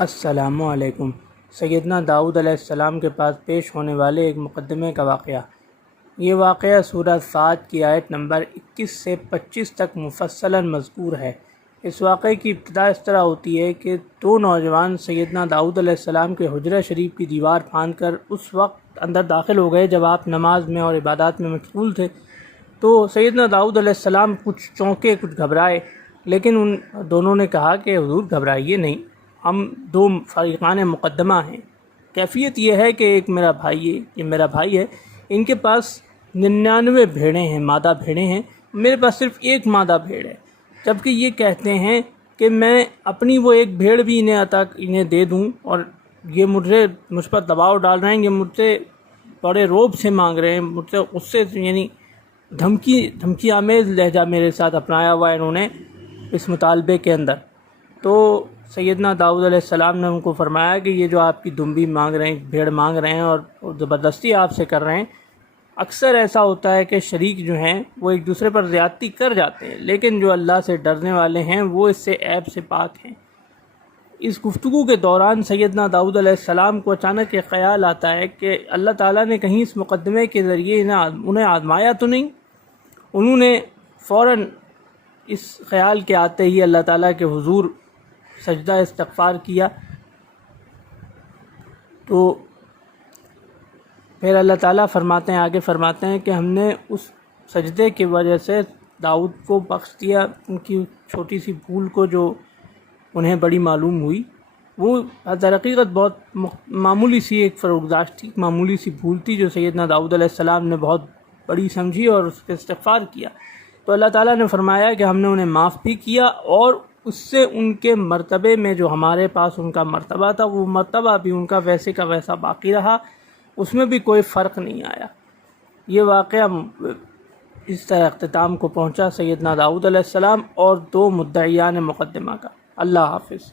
السلام علیکم۔ سیدنا داؤد علیہ السلام کے پاس پیش ہونے والے ایک مقدمے کا واقعہ۔ یہ واقعہ سورہ صاد کی آیت نمبر 21 سے 25 تک مفصلاً مذکور ہے۔ اس واقعے کی ابتدا اس طرح ہوتی ہے کہ دو نوجوان سیدنا داؤد علیہ السلام کے حجرہ شریف کی دیوار پھاند کر اس وقت اندر داخل ہو گئے جب آپ نماز میں اور عبادات میں مشغول تھے۔ تو سیدنا داؤد علیہ السلام کچھ چونکے، کچھ گھبرائے، لیکن ان دونوں نے کہا کہ حضور گھبرائیے نہیں، ہم دو فریقان مقدمہ ہیں۔ کیفیت یہ ہے کہ ایک میرا بھائی ہے، ان کے پاس 99 بھیڑیں ہیں، مادہ بھیڑیں ہیں، میرے پاس صرف ایک مادہ بھیڑ ہے، جبکہ یہ کہتے ہیں کہ میں اپنی وہ ایک بھیڑ بھی انہیں دے دوں، اور یہ مجھ پر دباؤ ڈال رہے ہیں، یہ مجھ سے بڑے روب سے مانگ رہے ہیں، مجھ سے غصے سے، یعنی دھمکی آمیز لہجہ میرے ساتھ اپنایا ہوا ہے انہوں نے اس مطالبے کے اندر۔ تو سیدنا داؤد علیہ السلام نے ان کو فرمایا کہ یہ جو آپ کی دمبی مانگ رہے ہیں، بھیڑ مانگ رہے ہیں اور زبردستی آپ سے کر رہے ہیں، اکثر ایسا ہوتا ہے کہ شریک جو ہیں وہ ایک دوسرے پر زیادتی کر جاتے ہیں، لیکن جو اللہ سے ڈرنے والے ہیں وہ اس سے عیب سے پاک ہیں۔ اس گفتگو کے دوران سیدنا داؤد علیہ السلام کو اچانک ایک خیال آتا ہے کہ اللہ تعالیٰ نے کہیں اس مقدمے کے ذریعے انہیں آزمایا تو نہیں۔ انہوں نے فوراً اس خیال کے آتے ہی اللہ تعالیٰ کے حضور سجدہ استغفار کیا، تو پھر اللہ تعالیٰ آگے فرماتے ہیں کہ ہم نے اس سجدے کی وجہ سے داؤد کو بخش دیا، ان کی چھوٹی سی بھول کو جو انہیں بڑی معلوم ہوئی، وہ در حقیقت بہت معمولی سی ایک فروگزاشت تھی، معمولی سی بھول تھی جو سیدنا داؤد علیہ السلام نے بہت بڑی سمجھی اور اس کے استغفار کیا۔ تو اللہ تعالیٰ نے فرمایا کہ ہم نے انہیں معاف بھی کیا، اور اس سے ان کے مرتبے میں جو ہمارے پاس ان کا مرتبہ تھا وہ مرتبہ بھی ان کا ویسے کا ویسا باقی رہا، اس میں بھی کوئی فرق نہیں آیا۔ یہ واقعہ اس طرح اختتام کو پہنچا سیدنا داؤد علیہ السلام اور دو مدعیان مقدمہ کا۔ اللہ حافظ۔